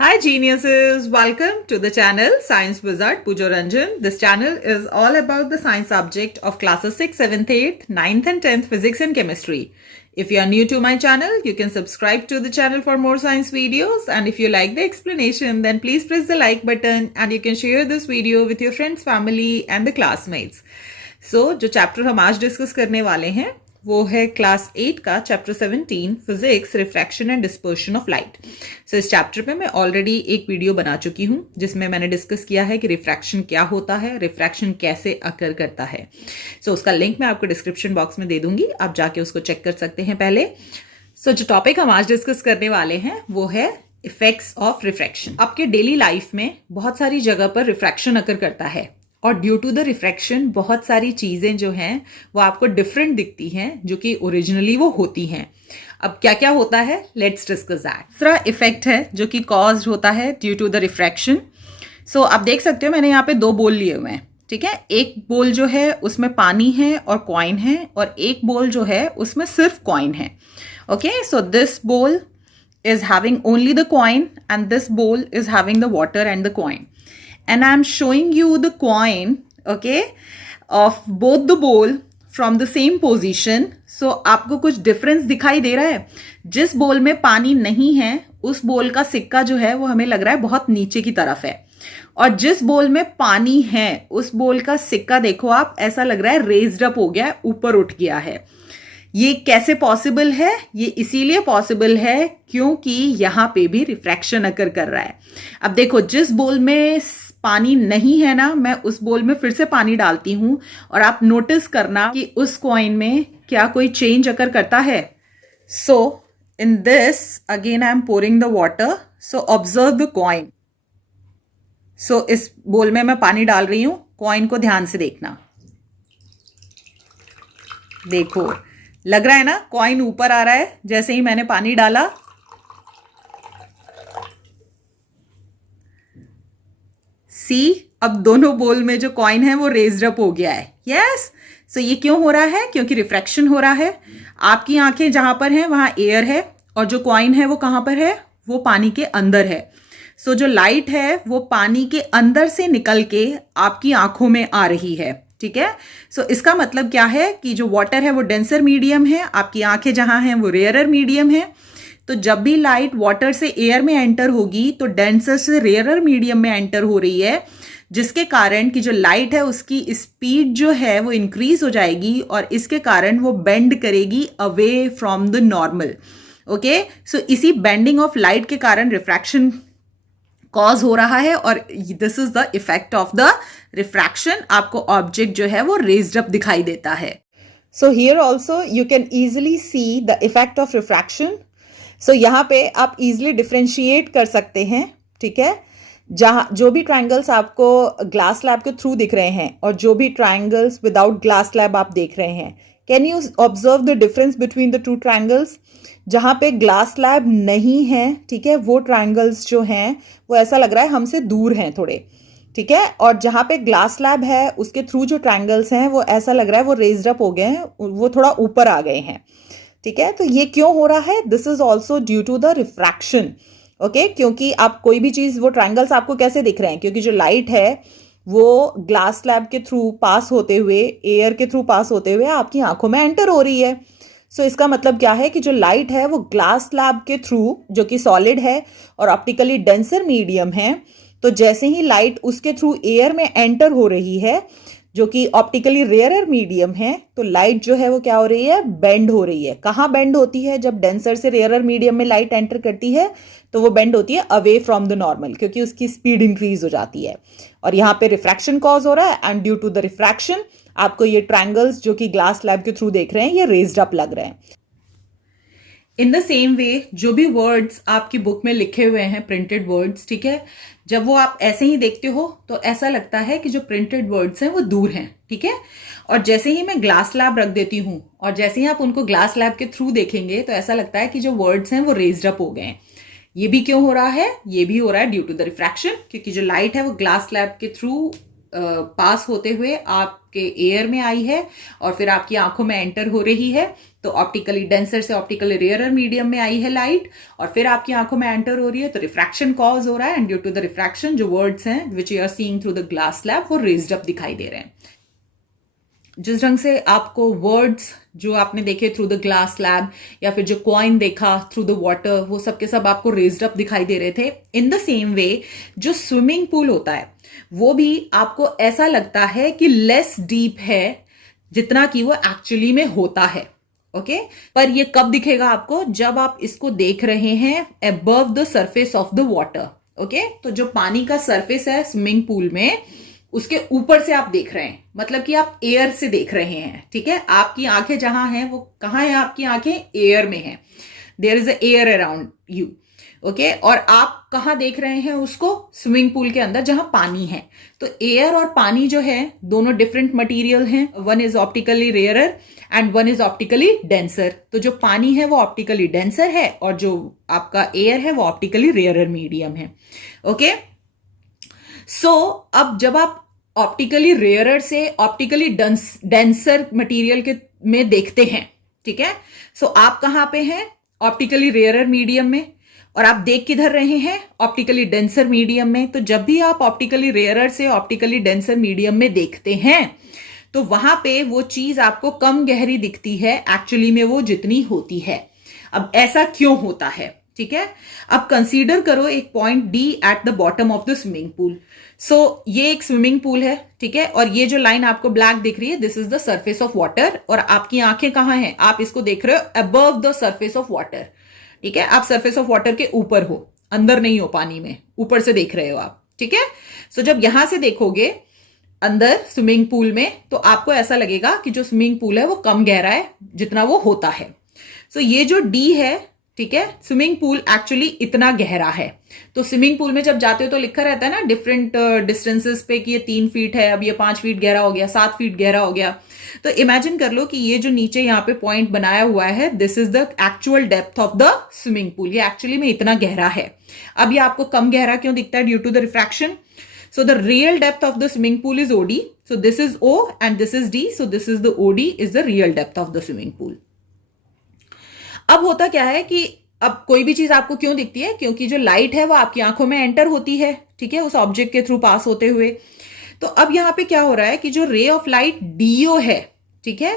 Hi geniuses, welcome to the channel Science Wizard Pujo Ranjan. This channel is all about the science subject of classes 6th, 7th, 8th, 9th and 10th physics and chemistry. If you are new to my channel, you can subscribe to the channel for more science videos, and if you like the explanation then please press the like button and you can share this video with your friends, family and the classmates. So, जो chapter हम आज discuss करने वाले हैं वो है class 8 का chapter 17 physics refraction and dispersion of light. So इस चैप्टर पे मैं ऑलरेडी एक वीडियो बना चुकी हूँ जिसमें मैंने डिस्कस किया है कि रिफ्रैक्शन क्या होता है, रिफ्रैक्शन कैसे अकर करता है। सो उसका लिंक मैं आपको डिस्क्रिप्शन बॉक्स में दे दूंगी, आप जाके उसको चेक कर सकते हैं पहले। सो जो टॉपिक हम आज डिस्कस करने वाले हैं वो है इफेक्ट्स ऑफ रिफ्रैक्शन। आपके डेली लाइफ में बहुत सारी जगह पर रिफ्रैक्शन अकर करता है और ड्यू टू द रिफ्रैक्शन बहुत सारी चीजें जो हैं वो आपको डिफरेंट दिखती हैं जो कि ओरिजिनली वो होती हैं। अब क्या क्या होता है, लेट्स डिस्कस दैट। दूसरा इफेक्ट है जो कि कॉज्ड होता है ड्यू टू द रिफ्रैक्शन। सो आप देख सकते हो मैंने यहाँ पे दो बोल लिए हुए हैं, ठीक है। एक बोल जो है उसमें पानी है और कॉइन है और एक बोल जो है उसमें सिर्फ कॉइन है। ओके, सो दिस बोल is having only the coin and this bowl is having the water and the coin. And I'm showing you the coin, okay, of both the bowl from the same position. So आपको कुछ difference दिखाई दे रहा है। जिस बोल में पानी नहीं है उस बोल का सिक्का जो है वो हमें लग रहा है बहुत नीचे की तरफ है, और जिस बोल में पानी है उस बोल का सिक्का देखो आप, ऐसा लग रहा है रेज्ड अप हो गया है, ऊपर उठ गया है। ये कैसे पॉसिबल है? ये इसीलिए पॉसिबल है क्योंकि यहां पे भी रिफ्रैक्शन अकर कर रहा है। अब देखो जिस बोल में पानी नहीं है ना, मैं उस बोल में फिर से पानी डालती हूं और आप नोटिस करना कि उस कॉइन में क्या कोई चेंज अकर करता है। So in this again I am pouring the water, so observe the coin. So इस बोल में मैं पानी डाल रही हूं, कॉइन को ध्यान से देखना। देखो लग रहा है ना कॉइन ऊपर आ रहा है जैसे ही मैंने पानी डाला। सी, अब दोनों बोल में जो कॉइन है वो रेज्ड अप हो गया है। यस, सो ये क्यों हो रहा है? क्योंकि रिफ्रैक्शन हो रहा है। आपकी आंखें जहां पर हैं वहां एयर है और जो कॉइन है वो कहां पर है? वो पानी के अंदर है। सो जो लाइट है वो पानी के अंदर से निकल के आपकी आंखों में आ रही है, ठीक है। सो इसका मतलब क्या है कि जो वाटर है वो डेंसर मीडियम है, आपकी आंखें जहां हैं वो रेयरर मीडियम है। तो जब भी लाइट वाटर से एयर में एंटर होगी तो डेंसर से रेयरर मीडियम में एंटर हो रही है, जिसके कारण कि जो लाइट है उसकी स्पीड जो है वो इंक्रीज हो जाएगी और इसके कारण वो बेंड करेगी away from the normal. Okay, so इसी बेंडिंग ऑफ लाइट के कारण रिफ्रैक्शन कॉज हो रहा है और this is the effect of the refraction. आपको ऑब्जेक्ट जो है वो रेज्ड अप दिखाई देता है। So here also you can easily see the effect of refraction. So यहां पे आप इजिली डिफ्रेंशिएट कर सकते हैं, ठीक है। जहां जो भी ट्रायंगल्स आपको ग्लास स्लैब के थ्रू दिख रहे हैं और जो भी ट्रायंगल्स विदाउट ग्लास स्लैब आप देख रहे हैं, can you observe the difference between the two triangles? जहां पे ग्लास स्लैब नहीं है, ठीक है, वो ट्रायंगल्स जो हैं वो ऐसा लग रहा है हमसे दूर हैं थोड़े, ठीक है। और जहां पे ग्लास स्लैब है उसके थ्रू जो ट्रायंगल्स हैं वो ऐसा लग रहा है वो रेज्ड अप हो गए हैं, वो थोड़ा ऊपर आ गए हैं, ठीक है। तो ये क्यों हो रहा है? This is also due to the refraction. Okay, क्योंकि आप कोई भी चीज, वो ट्रायंगल्स आपको कैसे दिख रहे हैं? क्योंकि जो लाइट है वो ग्लास स्लैब के थ्रू पास होते हुए, एयर के थ्रू पास होते हुए आपकी आंखों में एंटर हो रही है। सो इसका मतलब क्या है कि जो लाइट है वो ग्लास स्लैब के थ्रू, जो कि सॉलिड है और ऑप्टिकली डेंसर मीडियम है, तो जैसे ही लाइट उसके थ्रू एयर में एंटर हो रही है जो कि ऑप्टिकली रेयरर मीडियम है, तो लाइट जो है वो क्या हो रही है? बेंड हो रही है। कहाँ बेंड होती है? जब डेंसर से रेयरर मीडियम में लाइट एंटर करती है तो वो बेंड होती है अवे फ्रॉम द नॉर्मल, क्योंकि उसकी स्पीड इंक्रीज हो जाती है और यहाँ पे रिफ्रैक्शन कॉज हो रहा है and due to the refraction आपको ये ट्रायंगल्स जो कि ग्लास स्लैब के थ्रू देख रहे हैं ये रेज्ड अप लग रहे हैं। इन द सेम वे जो भी वर्ड्स आपकी बुक में लिखे हुए हैं, प्रिंटेड वर्ड्स, ठीक है, जब वो आप ऐसे ही देखते हो तो ऐसा लगता है कि जो प्रिंटेड वर्ड्स हैं वो दूर हैं, ठीक है। और जैसे ही मैं ग्लास स्लैब रख देती हूं और जैसे ही आप उनको ग्लास स्लैब के थ्रू देखेंगे तो ऐसा लगता है कि जो वर्ड्स हैं वो रेज्ड अप हो गए हैं। ये भी क्यों हो रहा है? ये भी हो रहा है ड्यू टू द रिफ्रैक्शन, क्योंकि जो लाइट है वो ग्लास स्लैब के थ्रू पास होते हुए आपके एयर में आई है और फिर आपकी आंखों में एंटर हो रही है, तो ऑप्टिकली डेंसर से ऑप्टिकली रेयरर मीडियम में आई है लाइट और फिर आपकी आंखों में एंटर हो रही है, तो रिफ्रैक्शन कॉज हो रहा है and due to the refraction जो वर्ड्स हैं which you are seeing through the glass slab वो रेज्ड अप दिखाई दे रहे हैं। जिस रंग से आपको वर्ड्स जो आपने देखे थ्रू द ग्लास स्लैब या फिर जो कॉइन देखा थ्रू द वाटर वो सब के सब आपको रेज्ड अप दिखाई दे रहे थे, इन द सेम वे जो स्विमिंग पूल होता है वो भी आपको ऐसा लगता है कि लेस डीप है जितना कि वो एक्चुअली में होता है। ओके पर ये कब दिखेगा आपको? जब आप इसको देख रहे हैं above the surface of the water. Okay तो जो पानी का सरफेस है स्विमिंग पूल में उसके ऊपर से आप देख रहे हैं, मतलब कि आप एयर से देख रहे हैं। ठीक है, आपकी आंखें जहां हैं वो कहां है? आपकी आंखें एयर में हैं, there is a air around you. Okay और आप कहां देख रहे हैं उसको? स्विमिंग पूल के अंदर जहां पानी है। तो एयर और पानी जो है दोनों डिफरेंट मटेरियल हैं, one is optically rarer and one is optically denser. तो जो पानी है वो ऑप्टिकली डेंसर है और जो आपका एयर है वो ऑप्टिकली रेयरर मीडियम है। ओके सो अब जब आप ऑप्टिकली रेयरर से ऑप्टिकली डेंसर मटेरियल के में देखते हैं, ठीक है, सो आप कहां पे हैं? ऑप्टिकली रेयरर मीडियम में, और आप देख किधर रहे हैं? ऑप्टिकली डेंसर मीडियम में। तो जब भी आप ऑप्टिकली रेयरर से ऑप्टिकली डेंसर मीडियम में देखते हैं तो वहां पे वो चीज आपको कम गहरी दिखती है एक्चुअली में वो जितनी होती है। अब ऐसा क्यों होता है? ठीक है, अब कंसीडर करो एक point D at the bottom of the swimming pool. So ये एक स्विमिंग पूल है, ठीक है, और ये जो लाइन आपको ब्लैक दिख रही है this is the surface of water और आपकी आंखें कहां हैं? आप इसको देख रहे हो above the surface of water. ठीक है, आप सरफेस ऑफ वाटर के ऊपर हो, अंदर नहीं हो, पानी में ऊपर से देख रहे हो आप। ठीक है, सो जब यहां से देखोगे अंदर स्विमिंग पूल में तो आपको ऐसा लगेगा कि जो स्विमिंग पूल है वो कम गहरा है जितना वो होता है। सो ये जो डी है, ठीक है, स्विमिंग पूल एक्चुअली इतना गहरा है। तो स्विमिंग पूल में जब जाते हो तो लिखा रहता है ना डिफरेंट डिस्टेंसेस पे कि ये 3 फीट है, अब ये 5 फीट गहरा हो गया, 7 फीट गहरा हो गया। तो इमेजिन कर लो कि ये जो नीचे यहाँ पे पॉइंट बनाया हुआ है this is the actual depth of the swimming pool, ये एक्चुअली में इतना गहरा है। अब ये आपको कम गहरा क्यों दिखता है? Due to the refraction. So the real depth of the swimming pool is OD. So this is O and this is D. So this is the OD is the real depth of the swimming pool. अब होता क्या है कि अब कोई भी चीज आपको क्यों दिखती है? क्योंकि जो लाइट है वो आपकी आंखों में एंटर होती है, ठीक है, उस ऑब्जेक्ट के थ्रू पास होते हुए। तो अब यहां पे क्या हो रहा है कि जो रे ऑफ लाइट DO है, ठीक है,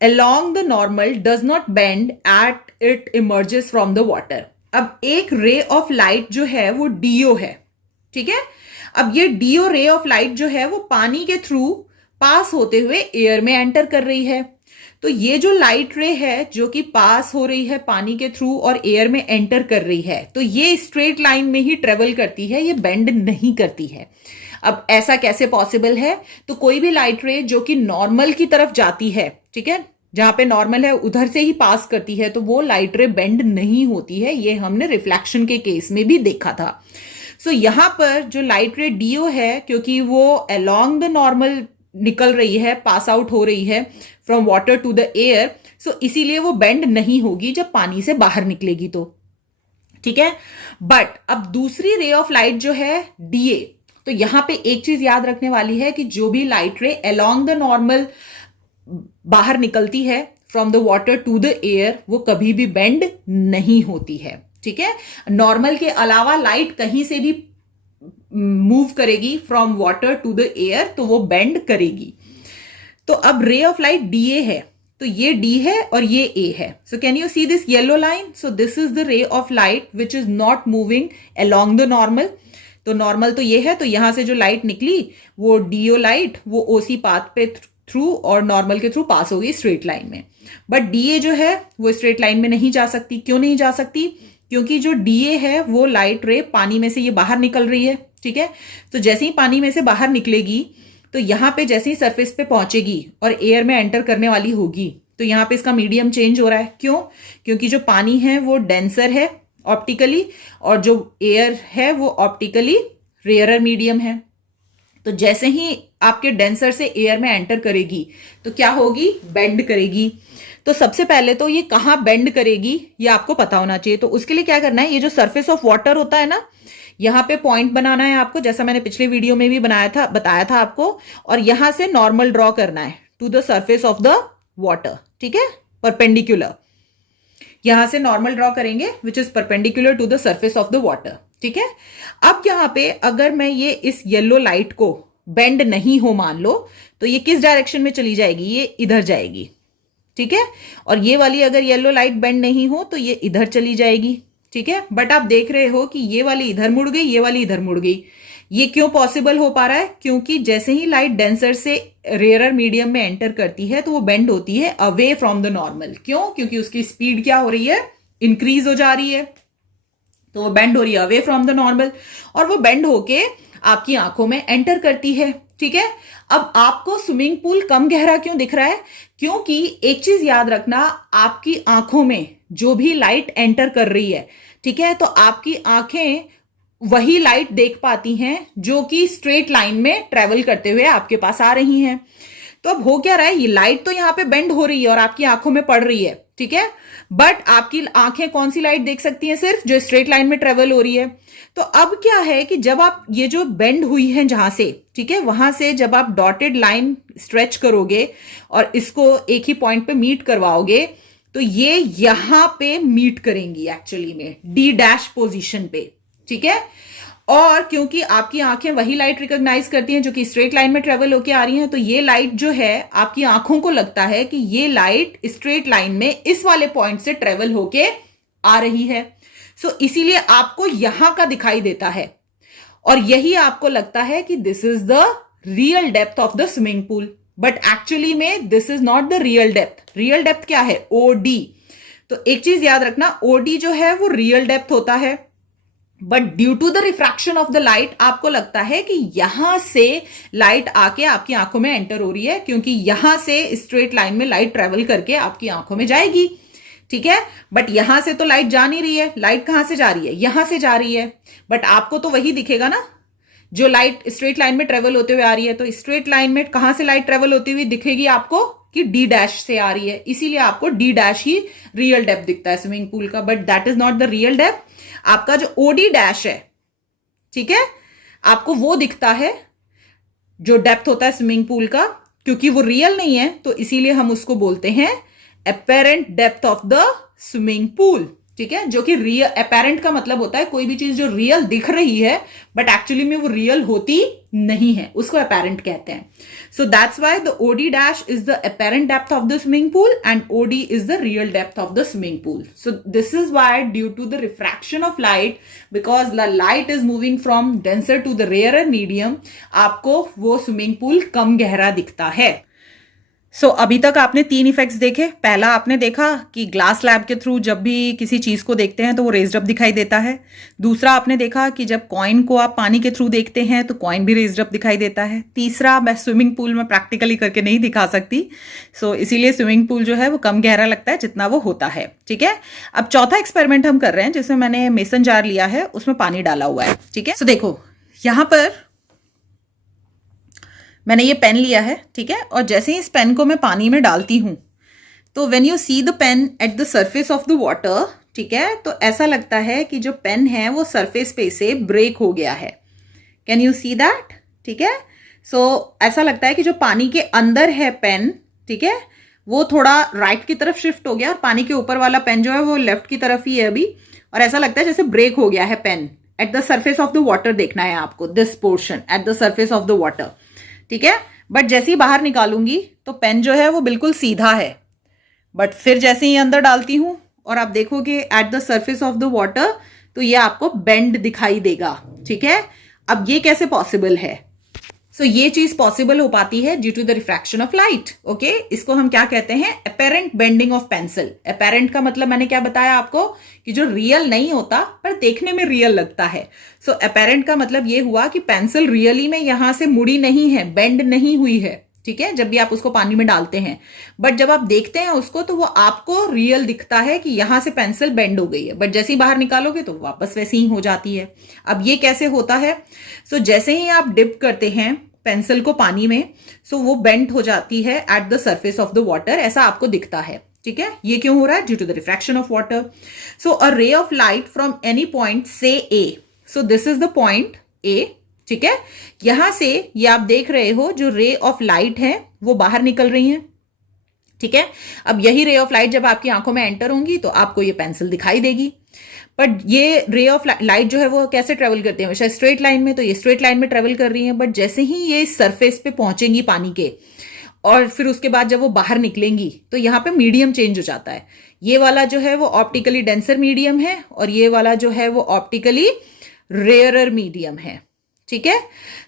along the normal does not bend at it emerges from the water. अब एक रे ऑफ लाइट जो है वो DO है, ठीक है। अब ये DO रे ऑफ लाइट जो है वो पानी के थ्रू पास होते हुए एयर में एंटर कर रही है। तो ये जो लाइट रे है जो कि पास हो रही है पानी के थ्रू और एयर में एंटर कर रही है, तो ये स्ट्रेट लाइन में ही ट्रेवल करती है, ये बेंड नहीं करती है। अब ऐसा कैसे पॉसिबल है? तो कोई भी लाइट रे जो कि नॉर्मल की तरफ जाती है, ठीक है, जहां पे नॉर्मल है उधर से ही पास करती है, तो वो लाइट रे बेंड नहीं होती है। ये हमने रिफ्लेक्शन के केस में भी देखा था। सो यहां पर जो लाइट रे DO है, क्योंकि वो अलोंग द नॉर्मल निकल रही है, पास आउट हो रही है from water to the air, so इसीलिए वो बेंड नहीं होगी जब पानी से बाहर निकलेगी तो, ठीक है। बट अब दूसरी रे ऑफ लाइट जो है DA, तो यहां पे एक चीज याद रखने वाली है कि जो भी लाइट रे अलोंग द नॉर्मल बाहर निकलती है from the water to the air वो कभी भी बेंड नहीं होती है, ठीक है। नॉर्मल के अलावा लाइट कहीं से भी मूव करेगी from water to the air तो वो बेंड करेगी। तो अब रे ऑफ लाइट DA है, तो ये D है और ये A है। So can you see this yellow line? So this is the रे of light which is not moving along the normal. तो नॉर्मल तो ये है, तो यहां से जो लाइट निकली वो DO लाइट वो OC पाथ पे थ्रू और नॉर्मल के थ्रू पास होगी स्ट्रेट लाइन में। बट DA जो है वो स्ट्रेट लाइन में नहीं जा सकती। क्यों नहीं जा सकती? क्योंकि जो DA है वो लाइट रे पानी में से ये बाहर निकल रही है, ठीक है। तो जैसे ही पानी में से बाहर निकलेगी तो यहां पे जैसे ही सरफेस पे पहुंचेगी और एयर में एंटर करने वाली होगी तो यहां पे इसका मीडियम चेंज हो रहा है। क्यों? क्योंकि जो पानी है वो डेंसर है ऑप्टिकली और जो एयर है वो ऑप्टिकली रेयरर मीडियम है। तो जैसे ही आपके डेंसर से एयर में एंटर करेगी तो क्या होगी? बेंड करेगी। तो सबसे पहले तो ये कहां बेंड करेगी ये आपको पता होना चाहिए। तो उसके लिए क्या करना है, ये जो सरफेस ऑफ वाटर होता है ना, यहां पे पॉइंट बनाना है आपको, जैसा मैंने पिछले वीडियो में भी बताया था आपको, और यहां से नॉर्मल ड्रॉ करना है to the surface of the water, ठीक है, परपेंडिकुलर। यहां से नॉर्मल ड्रॉ करेंगे which is perpendicular to the surface of the water, ठीक है। अब यहां पे अगर मैं ये इस येलो लाइट को बेंड नहीं हो मान लो, तो ये किस डायरेक्शन में चली जाएगी, ये इधर जाएगी, ठीक है। और ये वाली अगर येलो लाइट बेंड नहीं हो तो ये इधर चली जाएगी, ठीक है। बट आप देख रहे हो कि ये वाली इधर मुड़ गई, ये वाली इधर मुड़ गई। ये क्यों पॉसिबल हो पा रहा है, क्योंकि जैसे ही लाइट डेंसर से रेयरर मीडियम में एंटर करती है तो वो बेंड होती है अवे फ्रॉम द नॉर्मल। क्यों, क्योंकि उसकी स्पीड क्या हो रही है, इंक्रीज हो जा रही है, तो वो बेंड हो रही है अवे फ्रॉम द नॉर्मल, और वो बेंड होके आपकी आंखों में एंटर करती है, ठीक है। अब आपको स्विमिंग पूल कम गहरा क्यों दिख रहा है, क्योंकि एक चीज याद रखना, आपकी आंखों में जो भी लाइट एंटर कर रही है, ठीक है, तो आपकी आंखें वही लाइट देख पाती हैं जो कि स्ट्रेट लाइन में ट्रेवल करते हुए आपके पास आ रही हैं। तो अब हो क्या रहा है, ये लाइट तो यहां पे बेंड हो रही है और आपकी आंखों में पड़ रही है, ठीक है, बट आपकी आंखें कौन सी लाइट देख सकती हैं, सिर्फ जो स्ट्रेट लाइन में ट्रेवल हो रही है। तो अब क्या है कि जब आप ये जो बेंड हुई है जहां से, ठीक है, वहां से जब आप डॉटेड लाइन स्ट्रेच करोगे और इसको एक ही पॉइंट पे मीट करवाओगे, तो ये यहां पे मीट करेंगी एक्चुअली में डी डैश पोजीशन पे, ठीक है। और क्योंकि आपकी आंखें वही लाइट रिकॉग्नाइज करती हैं जो कि स्ट्रेट लाइन में ट्रेवल होके आ रही हैं, तो ये लाइट जो है आपकी आंखों को लगता है कि ये लाइट स्ट्रेट लाइन में इस वाले पॉइंट से ट्रेवल होके आ रही है। सो इसीलिए आपको यहां का दिखाई देता है, और यही आपको लगता है कि this is the real depth of the swimming pool. But actually में this is not the real depth. Real depth क्या है, ओडी। तो एक चीज याद रखना, ओडी जो है वो रियल डेप्थ होता है, but due to the refraction of the light आपको लगता है कि यहां से लाइट आके आपकी आंखों में एंटर हो रही है, क्योंकि यहां से स्ट्रेट लाइन में लाइट ट्रेवल करके आपकी आंखों में जाएगी, ठीक है। बट यहां से तो लाइट जा नहीं रही है, लाइट कहां से जा रही है, यहां से जा रही है, बट आपको तो वही दिखेगा ना जो लाइट स्ट्रेट लाइन में ट्रेवल होते हुए आ रही है। तो स्ट्रेट लाइन में कहां से लाइट ट्रेवल होती हुई दिखेगी आपको, कि डी डैश से आ रही है, इसीलिए आपको डी डैश ही रियल डेप्थ दिखता है स्विमिंग पूल का, but that is not the real depth. आपका जो ओडी डैश है, ठीक है, आपको वो दिखता है जो डेप्थ होता है स्विमिंग पूल का, क्योंकि वो रियल नहीं है, तो इसीलिए हम उसको बोलते हैं apparent depth of the swimming pool, ठीक है। जो कि रियल, अपेरेंट का मतलब होता है कोई भी चीज जो रियल दिख रही है बट एक्चुअली में वो रियल होती नहीं है, उसको अपेरेंट कहते हैं। So that's why the OD dash is the apparent depth of the swimming pool and OD is the real depth of the swimming pool. So this is why due to the refraction of light, because the light is moving from denser to the rarer medium, आपको वो swimming pool कम गहरा दिखता है। सो अभी तक आपने 3 effects देखे। पहला आपने देखा कि ग्लास स्लैब के थ्रू जब भी किसी चीज को देखते हैं तो वो रेज्ड अप दिखाई देता है। दूसरा आपने देखा कि जब कॉइन को आप पानी के थ्रू देखते हैं तो कॉइन भी रेज्ड अप दिखाई देता है। तीसरा, मैं स्विमिंग पूल में प्रैक्टिकली करके नहीं दिखा सकती, सो इसीलिए स्विमिंग पूल जो है वो कम गहरा लगता है जितना वो होता है, ठीक है। अब चौथा एक्सपेरिमेंट हम कर रहे हैं जिसमें मैंने मेसन जार लिया है, उसमें पानी डाला हुआ है, ठीक है। सो देखो यहां पर मैंने ये पेन लिया है, ठीक है, और जैसे ही इस पेन को मैं पानी में डालती हूं तो when you see the pen at the surface of the water, ठीक है, तो ऐसा लगता है कि जो पेन है वो सरफेस पे से ब्रेक हो गया है। कैन यू सी दैट, ठीक है। सो ऐसा लगता है कि जो पानी के अंदर है पेन, ठीक है, वो थोड़ा राइट की तरफ शिफ्ट हो गया और पानी के ऊपर वाला पेन जो है वो लेफ्ट की तरफ ही है अभी, और ऐसा लगता है जैसे ब्रेक हो गया है pen. At the surface of the water देखना है आपको, this portion at the surface of the water, ठीक है। बट जैसे ही बाहर निकालूंगी तो पेन जो है वो बिल्कुल सीधा है, बट फिर जैसे ही अंदर डालती हूं और आप देखोगे eight the surface of the water तो ये आपको बेंड दिखाई देगा, ठीक है। अब ये कैसे पॉसिबल है? सो ये चीज पॉसिबल हो पाती है due to the refraction of light, okay. इसको हम क्या कहते हैं? Apparent bending of pencil. Apparent का मतलब मैंने क्या बताया आपको कि जो रियल नहीं होता पर देखने में रियल लगता है। सो अपेरेंट का मतलब ये हुआ कि पेंसिल रियली में यहां से मुड़ी नहीं है, बेंड नहीं हुई है, ठीक है, जब भी आप उसको पानी में डालते हैं। बट जब आप देखते हैं उसको तो वो आपको रियल दिखता है कि यहां से पेंसिल बेंड हो गई है, बट जैसे ही बाहर निकालोगे तो वापस वैसे ही हो जाती है। अब ये कैसे होता है? सो जैसे ही आप डिप करते हैं पेंसिल को पानी में, सो वो बेंड हो जाती है eight the surface of the water, ऐसा आपको दिखता है, ठीक है। ये क्यों हो रहा है? Due to the refraction of water. So a ray of light from any point से A, so this is the point A, ठीक है। यहां से ये आप देख रहे हो जो रे ऑफ लाइट है वो बाहर निकल रही है, ठीक है। अब यही रे ऑफ लाइट जब आपकी आंखों में एंटर होंगी तो आपको ये पेंसिल दिखाई देगी। बट ये रे ऑफ लाइट जो है वो कैसे ट्रेवल करती है, हमेशा स्ट्रेट लाइन में, तो ये स्ट्रेट लाइन में ट्रेवल कर रही है। बट जैसे ही ये सरफेस पे पहुंचेंगी पानी के और फिर उसके बाद जब वो बाहर निकलेंगी तो यहाँ पे मीडियम चेंज हो जाता है। ये वाला जो है वो ऑप्टिकली डेंसर मीडियम है और ये वाला जो है वो ऑप्टिकली रेयरर मीडियम है, ठीक है।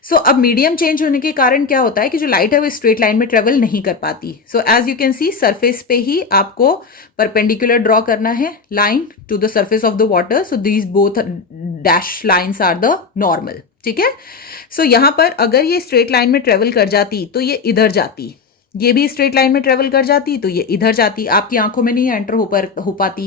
सो अब मीडियम चेंज होने के कारण क्या होता है कि जो लाइट है वो स्ट्रेट लाइन में ट्रेवल नहीं कर पाती। So as you can see surface पे ही आपको परपेंडिकुलर ड्रॉ करना है line to the surface of the water. So these both dash lines are the normal, ठीक है। सो यहां पर अगर ये स्ट्रेट लाइन में ट्रेवल कर जाती तो ये इधर जाती, ये भी स्ट्रेट लाइन में ट्रेवल कर जाती तो ये इधर जाती, आपकी आंखों में नहीं एंटर हो पाती।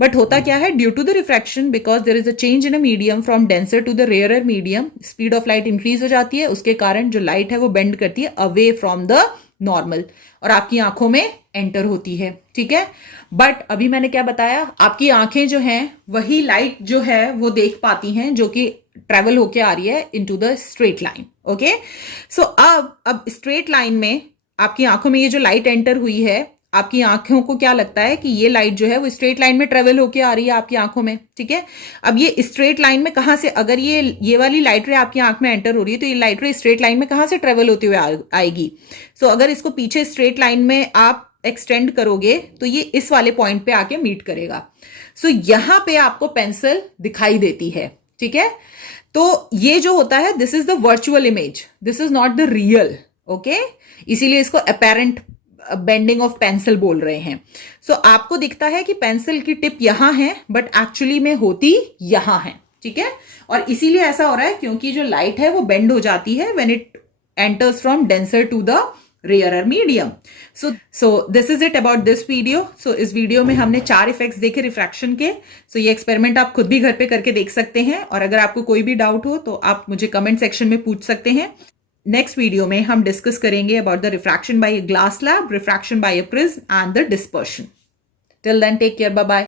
बट होता क्या है, due to the refraction, because there is a change in a medium from denser to the rarer medium, speed of light increase हो जाती है, उसके कारण जो लाइट है वो बेंड करती है अवे फ्रॉम द नॉर्मल और आपकी आंखों में एंटर होती है, ठीक है। बट अभी मैंने क्या बताया, आपकी आंखें जो हैं वही लाइट जो है वो देख पाती हैं जो कि ट्रेवल होके आ रही है into the straight line, okay. So अब स्ट्रेट लाइन में आपकी आंखों में ये जो लाइट एंटर हुई है, आपकी आंखों को क्या लगता है कि ये लाइट जो है वो स्ट्रेट लाइन में ट्रेवल होके आ रही है आपकी आंखों में, ठीक है। अब ये स्ट्रेट लाइन में कहां से, अगर ये वाली लाइट रे आपकी आंख में एंटर हो रही है तो ये लाइट रे स्ट्रेट लाइन में कहां से ट्रेवल होते हुए आएगी। सो अगर इसको पीछे स्ट्रेट लाइन में आप एक्सटेंड करोगे तो ये इस वाले पॉइंट पे आके मीट करेगा। सो यहां पे आपको पेंसिल दिखाई देती है, ठीक है। तो ये जो होता है this is the virtual image, this is not the real, okay. इसीलिए इसको अपेरेंट बेंडिंग ऑफ पेंसिल बोल रहे हैं। सो आपको दिखता है कि पेंसिल की टिप यहां है बट एक्चुअली में होती यहां है, ठीक है। और इसीलिए ऐसा हो रहा है क्योंकि जो लाइट है वो बेंड हो जाती है when it enters from denser to the rarer medium. So this is it about this video. So इस वीडियो में हमने 4 इफेक्ट्स देखे रिफ्रैक्शन के। सो ये एक्सपेरिमेंट आप खुद भी घर पे करके देख सकते हैं और अगर आपको कोई भी डाउट हो तो आप मुझे कमेंट सेक्शन में पूछ सकते हैं। नेक्स्ट वीडियो में हम डिस्कस करेंगे about the refraction by a glass slab, refraction by a prism and the dispersion. Till then take care, bye bye.